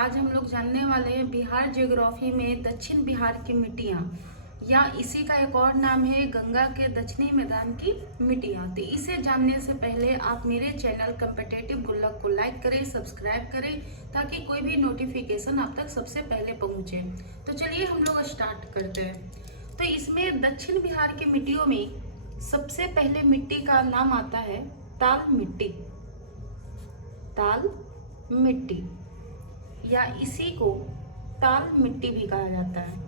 आज हम लोग जानने वाले हैं बिहार ज्योग्राफी में दक्षिण बिहार की मिट्टियाँ, या इसी का एक और नाम है गंगा के दक्षिणी मैदान की मिट्टियाँ। तो इसे जानने से पहले आप मेरे चैनल कॉम्पिटिटिव गुल्लक को लाइक करें, सब्सक्राइब करें, ताकि कोई भी नोटिफिकेशन आप तक सबसे पहले पहुँचे। तो चलिए हम लोग स्टार्ट करते हैं। तो इसमें दक्षिण बिहार की मिट्टियों में सबसे पहले मिट्टी का नाम आता है ताल मिट्टी। ताल मिट्टी या इसी को ताल मिट्टी भी कहा जाता है।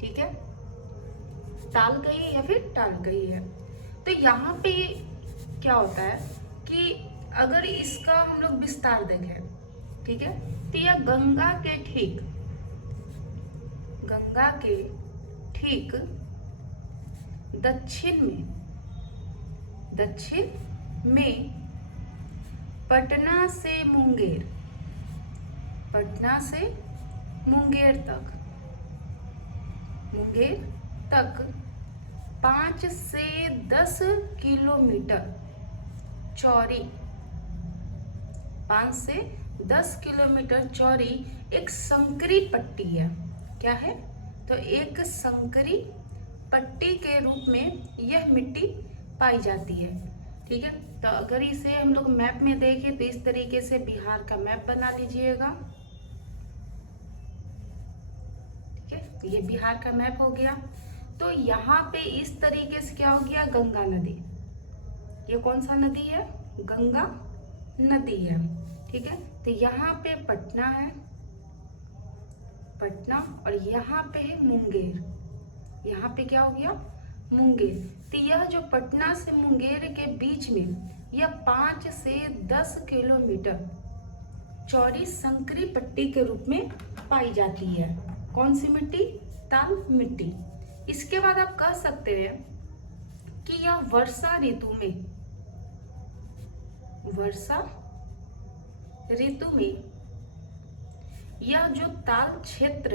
ठीक है, ताल कही या फिर टाल कही है। तो यहाँ पे क्या होता है कि अगर इसका हम लोग विस्तार देखें, ठीक है, तो यह गंगा के ठीक दक्षिण में पटना से मुंगेर तक 5 से 10 किलोमीटर चौड़ी 5 से 10 किलोमीटर चौड़ी एक संकरी पट्टी है। क्या है? तो एक संकरी पट्टी के रूप में यह मिट्टी पाई जाती है। ठीक है, तो अगर इसे हम लोग मैप में देखें तो इस तरीके से बिहार का मैप बना लीजिएगा। ठीक है, तो ये बिहार का मैप हो गया। तो यहाँ पे इस तरीके से क्या हो गया, गंगा नदी। ये कौन सा नदी है? गंगा नदी है। ठीक है, तो यहाँ पे पटना है, और यहाँ पे है मुंगेर। यहाँ पे क्या हो गया? मुंगेर। तो यह जो पटना से मुंगेर के बीच में यह 5 से 10 किलोमीटर चौड़ी संकरी पट्टी के रूप में पाई जाती है। कौन सी मिट्टी? ताल मिट्टी। इसके बाद आप कह सकते हैं कि यह वर्षा ऋतु में यह जो ताल क्षेत्र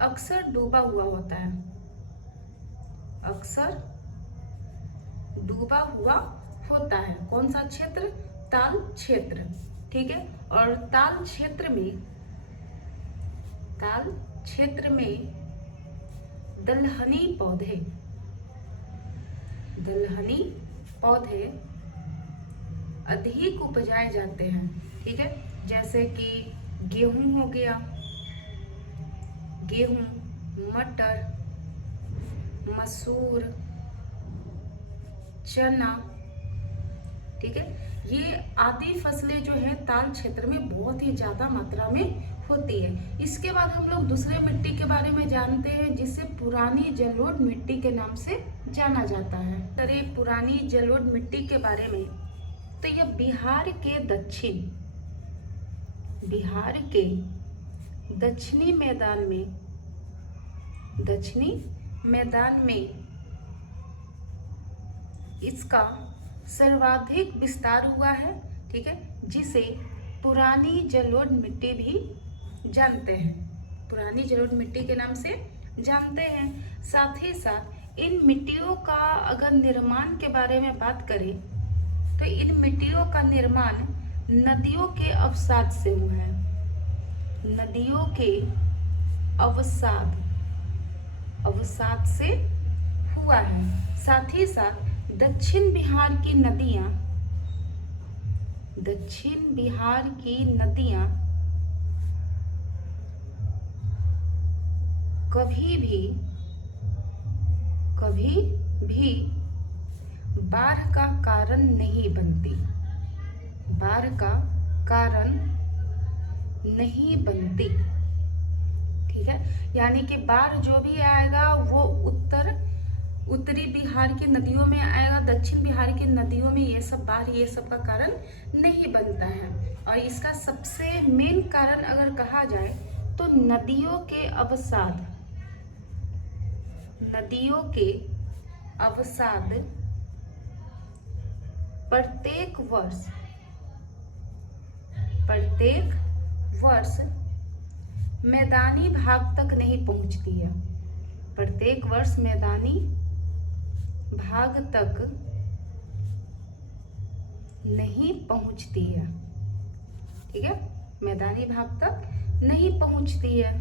अक्सर डूबा हुआ होता है। कौन सा क्षेत्र? ताल क्षेत्र। ठीक है, और ताल क्षेत्र में दलहनी पौधे अधिक उपजाए जाते हैं। ठीक है, जैसे कि गेहूं हो गया, मटर, मसूर, चना। ठीक है, ये आदि फसलें जो है ताल क्षेत्र में बहुत ही ज्यादा मात्रा में होती है। इसके बाद हम लोग दूसरे मिट्टी के बारे में जानते हैं, जिसे पुरानी जलोढ़ मिट्टी के नाम से जाना जाता है। अरे पुरानी जलोढ़ मिट्टी के बारे में, तो यह बिहार के दक्षिणी मैदान में इसका सर्वाधिक विस्तार हुआ है। ठीक है, जिसे पुरानी जलोढ़ मिट्टी भी जानते हैं, पुरानी जलोढ़ मिट्टी के नाम से जानते हैं। साथ ही साथ इन मिट्टियों का अगर निर्माण के बारे में बात करें तो इन मिट्टियों का निर्माण नदियों के अवसाद से हुआ है। नदियों के अवसाद से हुआ है। साथ ही साथ दक्षिण बिहार की नदियां कभी भी बाढ़ का कारण नहीं बनती। ठीक है, यानी कि बाढ़ जो भी आएगा वो उत्तरी बिहार की नदियों में आएगा, दक्षिण बिहार की नदियों में ये सब बाढ़ ये सब का कारण नहीं बनता है। और इसका सबसे मेन कारण अगर कहा जाए तो नदियों के अवसाद प्रत्येक वर्ष मैदानी भाग तक नहीं पहुंचती है। प्रत्येक वर्ष मैदानी भाग तक नहीं पहुंचती है। ठीक है, मैदानी भाग तक नहीं पहुंचती है।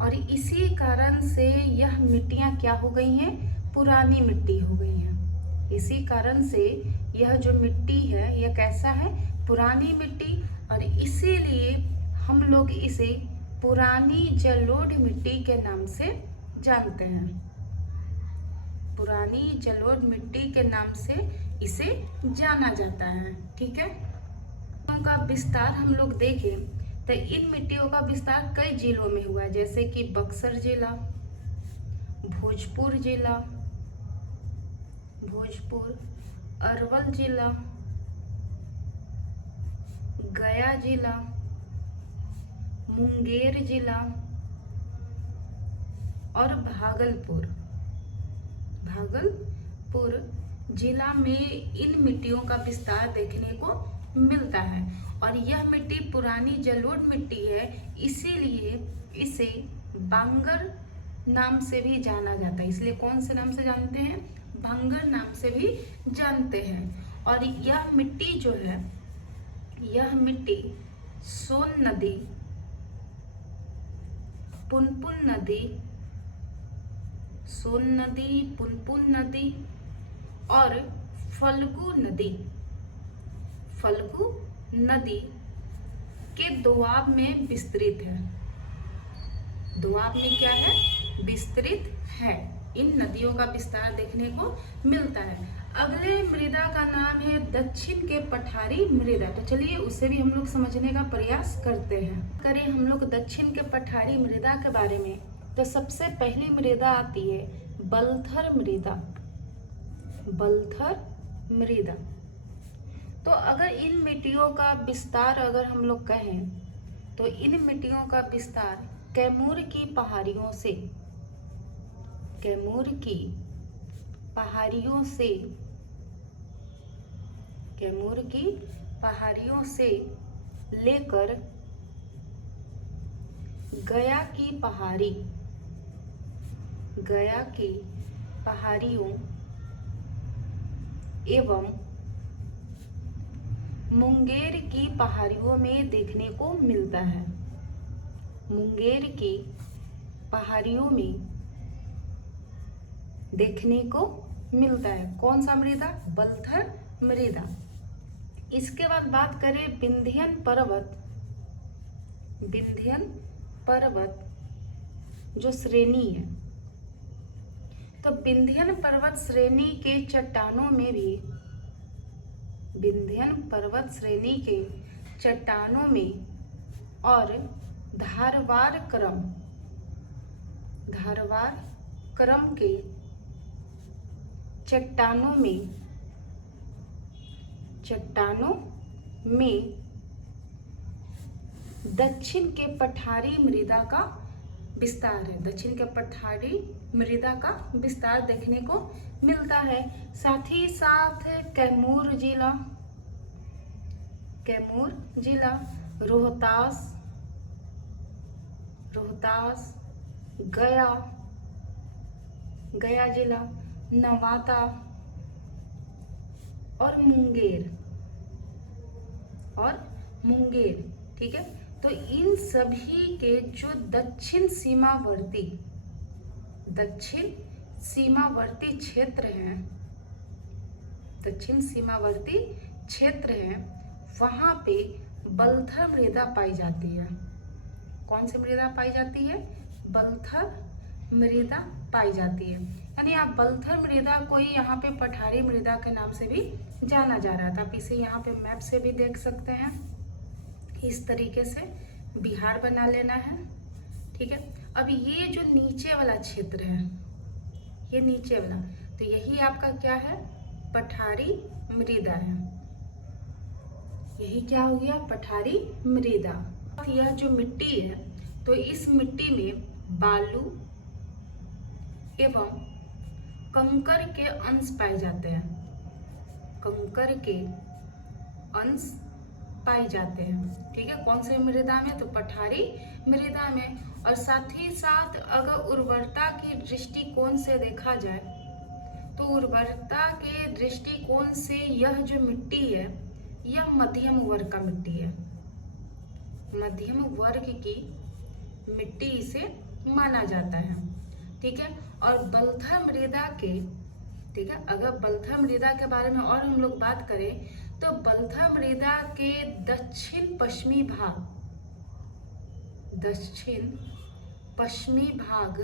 और इसी कारण से यह मिट्टियां क्या हो गई हैं, पुरानी मिट्टी हो गई हैं। इसी कारण से यह जो मिट्टी है यह कैसा है, पुरानी मिट्टी। और इसीलिए हम लोग इसे पुरानी जलोढ़ मिट्टी के नाम से जानते हैं। पुरानी जलोढ़ मिट्टी के नाम से इसे जाना जाता है। ठीक है, उनका विस्तार हम लोग देखें तो इन मिट्टियों का विस्तार कई जिलों में हुआ है, जैसे कि बक्सर जिला, भोजपुर जिला, अरवल जिला, गया जिला, मुंगेर जिला और भागलपुर जिला में इन मिट्टियों का विस्तार देखने को मिलता है। और यह मिट्टी पुरानी जलोढ़ मिट्टी है, इसीलिए इसे बांगर नाम से भी जाना जाता है। इसलिए कौन से नाम से जानते हैं, बांगर नाम से भी जानते हैं। और यह मिट्टी जो है, यह मिट्टी सोन नदी, पुनपुन नदी और फल्गु नदी के दोआब में विस्तृत है। दोआब में क्या है, विस्तृत है। इन नदियों का विस्तार देखने को मिलता है। अगले मृदा का नाम है दक्षिण के पठारी मृदा। तो चलिए उसे भी हम लोग समझने का प्रयास करते हैं। करें हम लोग दक्षिण के पठारी मृदा के बारे में, तो सबसे पहली मृदा आती है बलथर मृदा। तो अगर इन मिट्टियों का विस्तार अगर हम लोग कहें तो इन मिट्टियों का विस्तार कैमूर की पहाड़ियों से लेकर गया की पहाड़ियों एवं मुंगेर की पहाड़ियों में देखने को मिलता है। मुंगेर की पहाड़ियों में देखने को मिलता है। कौन सा मृदा, बलथर मृदा। इसके बाद बात करें विंध्यन पर्वत जो श्रेणी है, तो विंध्यन पर्वत श्रेणी के चट्टानों में और धारवार क्रम के चट्टानों में दक्षिण के पठारी मृदा का विस्तार है। दक्षिण के पठारी मृदा का विस्तार देखने को मिलता है। साथ ही साथ कैमूर जिला, रोहतास, गया जिला, नवादा और मुंगेर। ठीक है, तो इन सभी के जो दक्षिण सीमावर्ती क्षेत्र हैं, वहां पे बलथर मृदा पाई जाती है। कौन सी मृदा पाई जाती है, बलथर मृदा पाई जाती है। यानी आप बलथर मृदा को ही यहाँ पे पठारी मृदा के नाम से भी जाना जा रहा था। आप इसे यहाँ पे मैप से भी देख सकते हैं। इस तरीके से बिहार बना लेना है। ठीक है, अब ये जो नीचे वाला क्षेत्र है, ये नीचे वाला, तो यही आपका क्या है, पठारी मृदा है। यही क्या हो गया, पठारी मृदा। यह जो मिट्टी है, तो इस मिट्टी में बालू एवं कंकर के अंश पाए जाते हैं। ठीक है, कौन से मृदा में, तो पठारी मृदा में। और साथ ही साथ अगर उर्वरता की दृष्टिकोण से देखा जाए तो उर्वरता के दृष्टिकोण से यह जो मिट्टी है यह मध्यम वर्ग का मिट्टी है, मध्यम वर्ग की मिट्टी इसे माना जाता है। ठीक है, और बलथल मृदा के, ठीक है, अगर बलथल मृदा के बारे में और हम लोग बात करें तो बलथल मृदा के दक्षिण पश्चिमी भाग, दक्षिण पश्चिमी भाग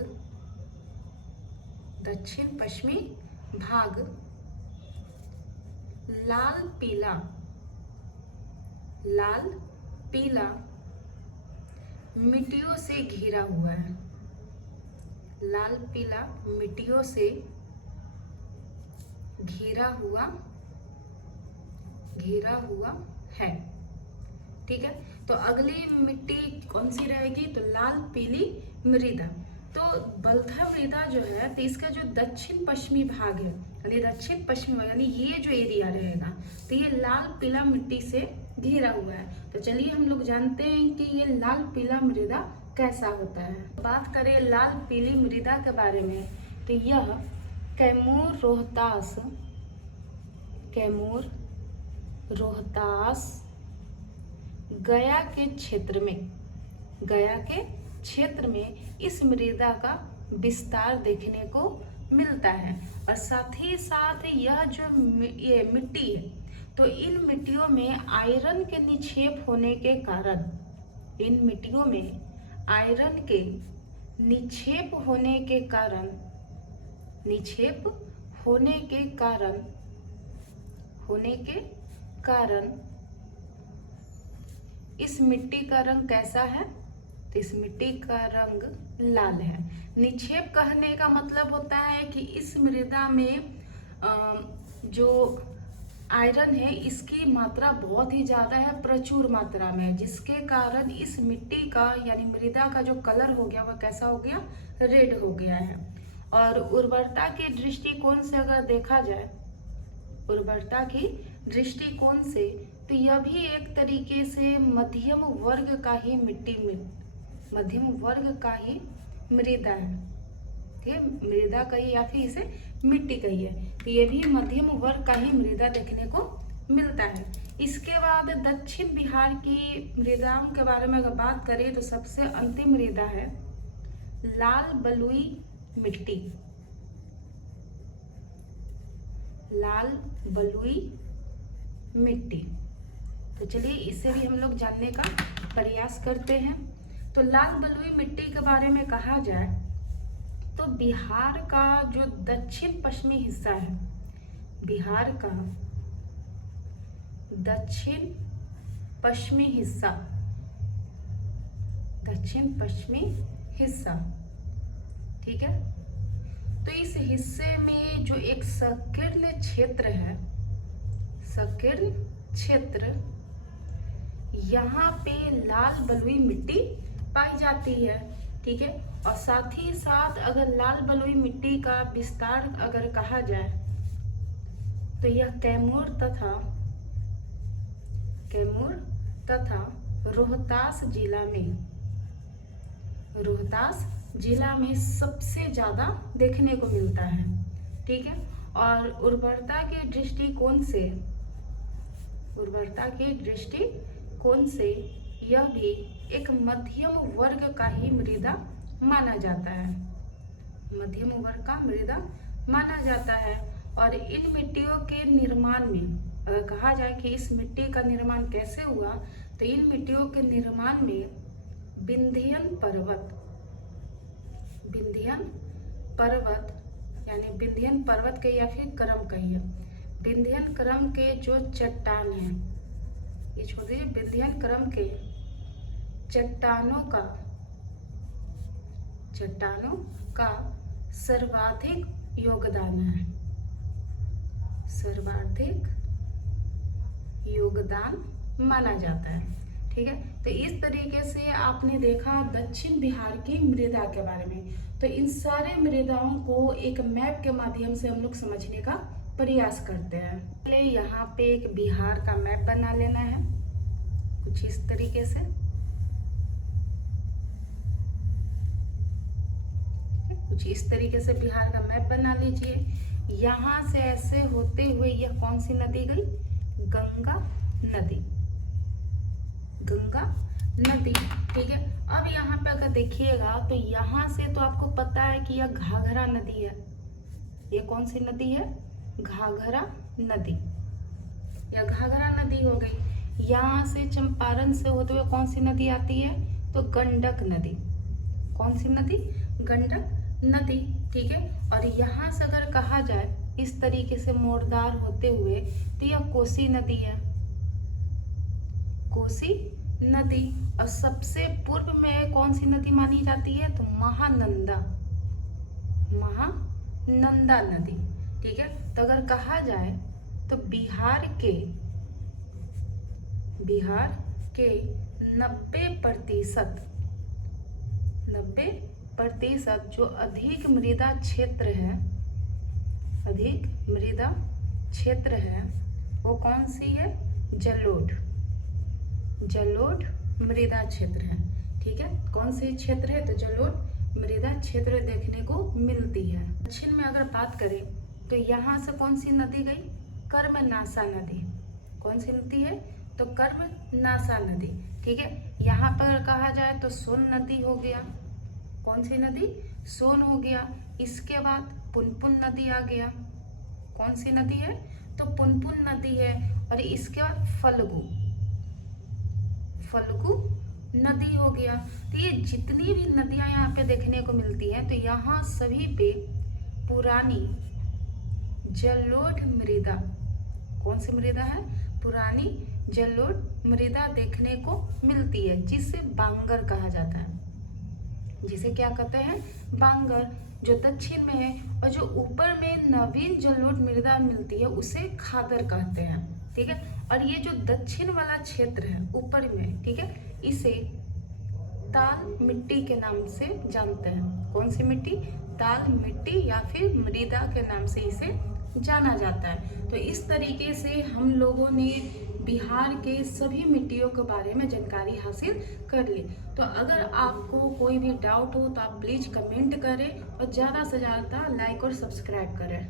लाल पीला मिट्टियों से घिरा हुआ है, लाल पीला मिट्टियों से घिरा हुआ है। ठीक है, तो अगली मिट्टी कौन सी रहेगी, तो लाल पीली मृदा। तो बलथल मृदा जो है तो इसका जो दक्षिण पश्चिमी भाग है, यानी दक्षिण पश्चिम, यानी ये जो एरिया रहेगा तो ये लाल पीला मिट्टी से घिरा हुआ है। तो चलिए हम लोग जानते हैं कि ये लाल पीला मृदा कैसा होता है। बात करें लाल पीली मृदा के बारे में तो यह कैमूर रोहतास गया के क्षेत्र में इस मृदा का विस्तार देखने को मिलता है। और साथ ही साथ यह जो ये मिट्टी है तो इन मिट्टियों में आयरन के निक्षेप होने के कारण, इन मिट्टियों में आयरन के निक्षेप होने के कारण इस मिट्टी का रंग कैसा है, तो इस मिट्टी का रंग लाल है। निक्षेप कहने का मतलब होता है कि इस मृदा में जो आयरन है इसकी मात्रा बहुत ही ज़्यादा है, प्रचुर मात्रा में, जिसके कारण इस मिट्टी का यानी मृदा का जो कलर हो गया वह कैसा हो गया, रेड हो गया है। और उर्वरता के दृष्टिकोण से अगर देखा जाए, उर्वरता की दृष्टिकोण से तो यह भी एक तरीके से मध्यम वर्ग का ही मृदा है। ठीक है, मृदा कही या फिर इसे मिट्टी कही है, तो ये भी मध्यम वर्ग का ही मृदा देखने को मिलता है। इसके बाद दक्षिण बिहार की मृदाओं के बारे में अगर बात करें तो सबसे अंतिम मृदा है लाल बलुई मिट्टी, लाल बलुई मिट्टी। तो चलिए इसे भी हम लोग जानने का प्रयास करते हैं। तो लाल बलुई मिट्टी के बारे में कहा जाए तो बिहार का जो दक्षिण पश्चिमी हिस्सा है, बिहार का दक्षिण पश्चिमी हिस्सा, ठीक है, तो इस हिस्से में जो एक संकीर्ण क्षेत्र है, संकीर्ण क्षेत्र, यहाँ पे लाल बलुई मिट्टी पाई जाती है। ठीक है, और साथ ही साथ अगर लाल बलुई मिट्टी का विस्तार अगर कहा जाए तो यह कैमूर तथा रोहतास जिला में सबसे ज़्यादा देखने को मिलता है। ठीक है, और उर्वरता के दृष्टिकोण से यह भी एक मध्यम वर्ग का ही मृदा माना जाता है, मध्यम वर्ग का मृदा माना जाता है। और इन मिट्टियों के निर्माण में अगर कहा जाए कि इस मिट्टी का निर्माण कैसे हुआ, तो इन मिट्टियों के निर्माण में विंध्यन पर्वत यानी विंध्यन पर्वत के या फिर क्रम कहिए, विंध्यन क्रम के जो चट्टान है, ये छोड़िए, विंध्यन क्रम के चट्टानों का सर्वाधिक योगदान है, सर्वाधिक योगदान माना जाता है। ठीक है, तो इस तरीके से आपने देखा दक्षिण बिहार की मृदा के बारे में। तो इन सारे मृदाओं को एक मैप के माध्यम से हम लोग समझने का प्रयास करते हैं। पहले यहाँ पे एक बिहार का मैप बना लेना है कुछ इस तरीके से, कुछ इस तरीके से बिहार का मैप बना लीजिए। यहाँ से ऐसे होते हुए यह कौन सी नदी गई? गंगा नदी, गंगा नदी। ठीक है, अब यहाँ पे अगर देखिएगा तो यहाँ से तो आपको पता है कि यह घाघरा नदी है। ये कौन सी नदी है? घाघरा नदी, यह घाघरा नदी हो गई। यहाँ से चंपारण से होते हुए कौन सी नदी आती है? तो गंडक नदी। कौन सी नदी? गंडक नदी। ठीक है, और यहाँ से अगर कहा जाए इस तरीके से मोड़दार होते हुए तो यह कोसी नदी है, कोसी नदी। और सबसे पूर्व में कौन सी नदी मानी जाती है? तो महानंदा, महानंदा नदी। ठीक है, तो अगर कहा जाए तो बिहार के 90% जो अधिक मृदा क्षेत्र है वो कौन सी है? जलोढ़ मृदा क्षेत्र है। ठीक है, कौन से क्षेत्र है? तो जलोढ़ मृदा क्षेत्र देखने को मिलती है। दक्षिण में अगर बात करें तो यहाँ से कौन सी नदी गई? कर्मनाशा नदी। कौन सी नदी है? तो कर्मनाशा नदी। ठीक है, यहाँ पर कहा जाए तो सोन नदी हो गया। कौन सी नदी? सोन हो गया। इसके बाद पुनपुन नदी आ गया। कौन सी नदी है? तो पुनपुन नदी है। और इसके बाद फल्गु नदी हो गया। तो ये जितनी भी नदियां यहाँ पे देखने को मिलती हैं तो यहाँ सभी पे पुरानी जलोढ़ मृदा, कौन सी मृदा है? पुरानी जलोढ़ मृदा देखने को मिलती है, जिसे बांगर कहा जाता है। जिसे क्या कहते हैं? बांगर, जो दक्षिण में है। और जो ऊपर में नवीन जलोढ़ मृदा मिलती है उसे खादर कहते हैं। ठीक है, और ये जो दक्षिण वाला क्षेत्र है ऊपर में, ठीक है, इसे ताल मिट्टी के नाम से जानते हैं। कौन सी मिट्टी? ताल मिट्टी या फिर मृदा के नाम से इसे जाना जाता है। तो इस तरीके से हम लोगों ने बिहार के सभी मिट्टियों के बारे में जानकारी हासिल कर ली। तो अगर आपको कोई भी डाउट हो तो आप प्लीज़ कमेंट करें और ज़्यादा से ज़्यादा लाइक और सब्सक्राइब करें।